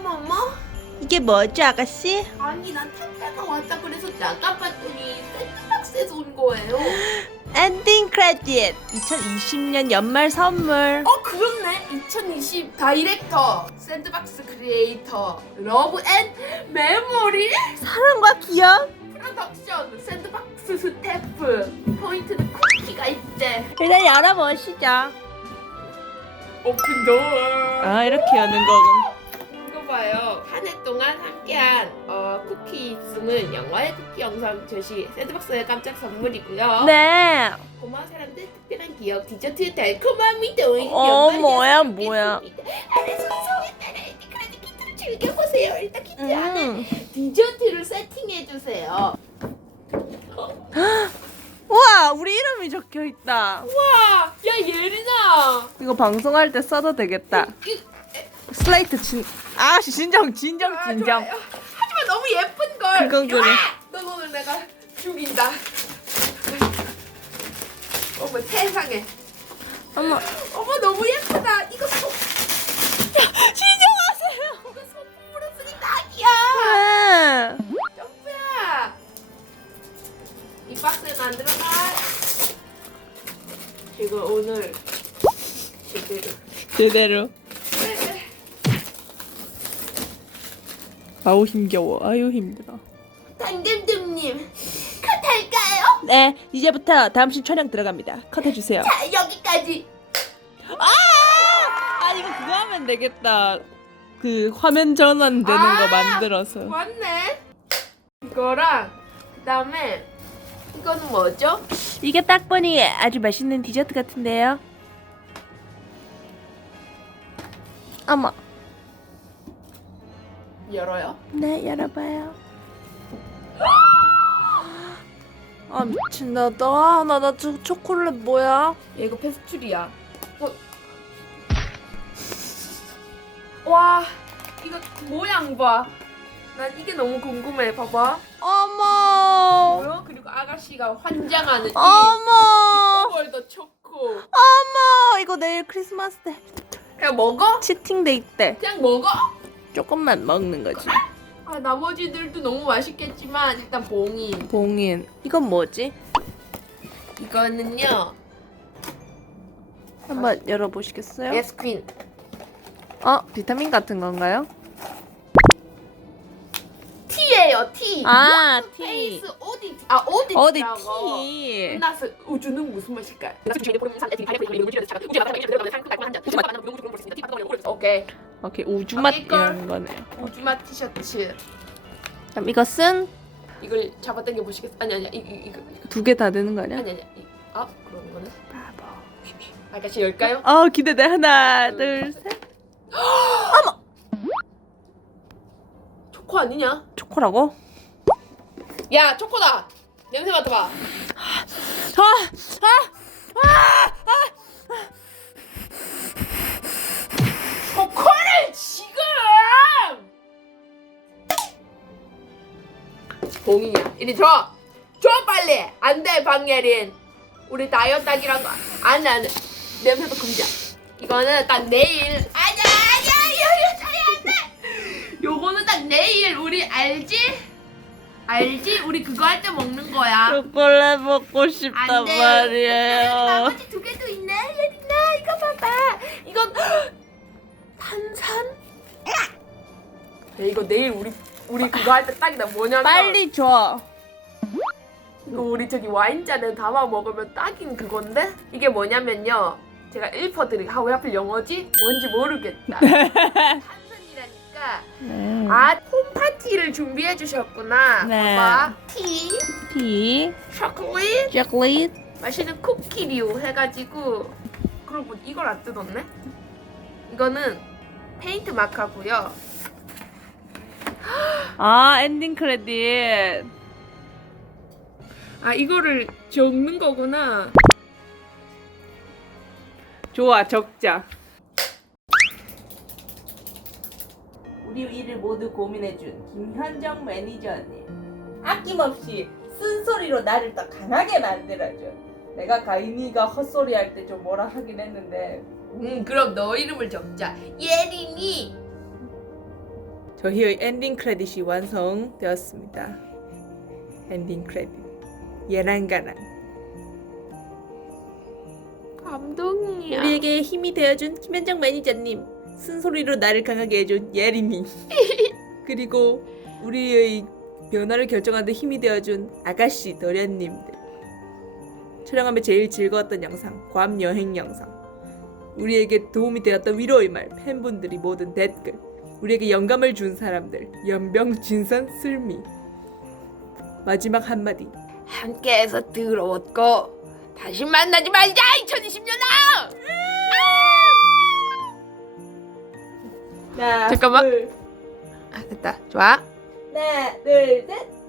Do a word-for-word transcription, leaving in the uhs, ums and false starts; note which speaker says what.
Speaker 1: 어머머?
Speaker 2: 이게 뭐죠, 아가씨?
Speaker 1: 아니 난 택배가 왔다 그래서 나가봤더니 샌드박스에서 온 거예요.
Speaker 2: 엔딩 크레딧 이천이십 년 연말 선물.
Speaker 1: 어 그렇네. 이천이십 다이렉터 샌드박스 크리에이터 러브 앤 메모리
Speaker 2: 사랑과 기억.
Speaker 1: 프로덕션 샌드박스 스태프 포인트는 쿠키가 있대.
Speaker 2: 일단 열어보시죠.
Speaker 1: 오픈 도어.
Speaker 2: 아, 이렇게 여는 거군.
Speaker 1: 이거 봐요. 한 해 동안 함께한 어, 쿠키 있음은 영화의 쿠키 영상 제시 샌드박스의 깜짝 선물이고요.
Speaker 2: 네.
Speaker 1: 고마운 사람들 특별한 기억 디저트 달콤함이다.
Speaker 2: 어, 뭐야, 뭐야.
Speaker 1: 안에 소소한 나라의 디크라드 키트를 즐겨보세요. 일단 키트 안에
Speaker 2: 음.
Speaker 1: 디저트를 세팅해주세요.
Speaker 2: 우와, 우리 이름이 적혀 있다.
Speaker 1: 와, 야 예린아.
Speaker 2: 이거 방송할 때 써도 되겠다.
Speaker 1: 이,
Speaker 2: 슬레이트 친. 아, 진정, 진정,
Speaker 1: 아,
Speaker 2: 진정.
Speaker 1: 좋아요. 하지만 너무 예쁜 걸.
Speaker 2: 그건 그래.
Speaker 1: 너 오늘 내가 죽인다. 어머 세상에.
Speaker 2: 어머,
Speaker 1: 어머 너무 예쁘다. 이거 소.
Speaker 2: 진정하세요.
Speaker 1: 이거 소품으로 쓰니 딱이야.
Speaker 2: 네.
Speaker 1: 점프야. 이 박스에 안 들어가. 지금 오늘 제대로.
Speaker 2: 제대로. 아우 힘겨워. 아유 힘들어.
Speaker 1: 당근듬님 컷할까요?
Speaker 2: 네, 이제부터 다음 신 촬영 들어갑니다. 컷 해주세요.
Speaker 1: 자 여기까지.
Speaker 2: 아! 아, 이거 그거 하면 되겠다. 그 화면 전환 되는
Speaker 1: 아!
Speaker 2: 거 만들어서.
Speaker 1: 맞네. 이거랑 그다음에 이거는 뭐죠?
Speaker 2: 이게 딱 보니 아주 맛있는 디저트 같은데요. 어머.
Speaker 1: 열어요.
Speaker 2: 네, 열어봐요. 아 미친다. 나 나 나 저 초콜릿 뭐야?
Speaker 1: 얘 이거 페스츄리야. 어. 와 이거 모양 봐. 난 이게 너무 궁금해. 봐봐.
Speaker 2: 어머.
Speaker 1: 뭐야? 그리고 아가씨가 환장하는 이
Speaker 2: 어머.
Speaker 1: 오월더 초코.
Speaker 2: 어머. 이거 내일 크리스마스 때
Speaker 1: 그냥 먹어?
Speaker 2: 치팅돼 있대.
Speaker 1: 그냥 먹어?
Speaker 2: 조금만 먹는 거지.
Speaker 1: 아 나머지들도 너무 맛있겠지만 일단 봉인.
Speaker 2: 봉인. 이건 뭐지?
Speaker 1: 이거는요.
Speaker 2: 한번 열어보시겠어요?
Speaker 1: 예스퀸.
Speaker 2: 어, 비타민 같은 건가요?
Speaker 1: T예요 T.
Speaker 2: 아, 티.
Speaker 1: 페이스 오디. 아 오디.
Speaker 2: 어디 티?
Speaker 1: 끝났어. 우주는 무슨 맛일까요? 오케이.
Speaker 2: 오케이, 우주맛
Speaker 1: 오케이, 걸.
Speaker 2: 이런 거네요.
Speaker 1: 우주맛 티셔츠.
Speaker 2: 그럼 이것은
Speaker 1: 이걸 잡아당겨 보시겠어요? 아니 아니 이, 이, 이거 이거
Speaker 2: 두 개 다 되는 거 아니야?
Speaker 1: 아니 아니 이, 아 그런 거는
Speaker 2: 바보.
Speaker 1: 아가씨 열까요?
Speaker 2: 어, 기대돼. 하나, 둘, 셋.
Speaker 1: 초코 아니냐?
Speaker 2: 초코라고?
Speaker 1: 야 초코다. 냄새 맡아봐.
Speaker 2: 아, 아, 아,
Speaker 1: 초코를 지금. 봉이야. 이리 줘. 줘 빨리. 안돼 방예린. 우리 다이어트 하기란 거. 안돼 안돼. 냄새도 금지야. 이거는 딱 내일. 아니야 아니야 이거 차이 안돼. 요거는 딱 내일 우리 알지? 알지? 우리 그거 할 때 먹는 거야.
Speaker 2: 초콜릿 먹고 싶단
Speaker 1: 안 돼.
Speaker 2: 말이에요.
Speaker 1: 나머지 두 개도 있네. 예린아 이거 봐봐. 이건 탄산? 야, 이거 내일 우리 우리 그거 할 때 딱이다. 뭐냐면
Speaker 2: 빨리 줘.
Speaker 1: 이거 우리 저기 와인잔에 담아 먹으면 딱인 그건데 이게 뭐냐면요. 제가 일 퍼센트 하고 하필 영어지? 뭔지 모르겠다. 탄산이라니까.
Speaker 2: 네.
Speaker 1: 아 홈파티를 준비해 주셨구나.
Speaker 2: 네.
Speaker 1: 봐봐. 티,
Speaker 2: 티,
Speaker 1: 초콜릿,
Speaker 2: 초콜릿.
Speaker 1: 맛있는 쿠키류 해가지고. 그리고 이걸 안 뜯었네? 이거는 페인트 마카고요.
Speaker 2: 아, 엔딩 크레딧.
Speaker 1: 아 이거를 적는 거구나.
Speaker 2: 좋아, 적자. 우리 일을 모두 고민해준 김현정 매니저님. 아낌없이 쓴소리로 나를 더 강하게 만들어줘. 내가 가인이가 헛소리 할 때 좀 뭐라 하긴 했는데.
Speaker 1: 음 그럼 너 이름을 적자. 예린이.
Speaker 2: 저희의 엔딩 크레딧이 완성되었습니다. 엔딩 크레딧 예랑가랑
Speaker 1: 감동이야.
Speaker 2: 우리에게 힘이 되어준 김현정 매니저님, 쓴소리로 나를 강하게 해준 예림이, 그리고 우리의 변화를 결정하는 데 힘이 되어준 아가씨 도련님들, 촬영하며 제일 즐거웠던 영상 괌 여행 영상, 우리에게 도움이 되었던 위로의 말 팬분들이 모든 댓글, 우리에게 영감을 준 사람들 연병, 진선, 슬미. 마지막 한마디,
Speaker 1: 함께해서 더러웠고 다시 만나지 말자 이천이십 년아.
Speaker 2: 하나
Speaker 1: 잠깐만.
Speaker 2: 둘,
Speaker 1: 아, 됐다. 좋아.
Speaker 2: 하나 둘 셋.